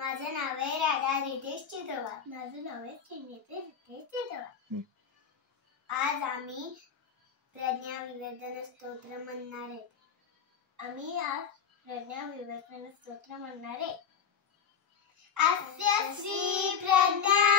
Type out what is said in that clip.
माझं नाव आहे राधा रितेश चित्रवार. माझं नाव आहे रितेश चित्रवार. आज आम्ही प्रज्ञा विवर्धन स्तोत्र म्हणणार आहे. आम्ही आज प्रज्ञा विवर्धन स्तोत्र म्हणणार आहे. अस्य श्री प्रज्ञा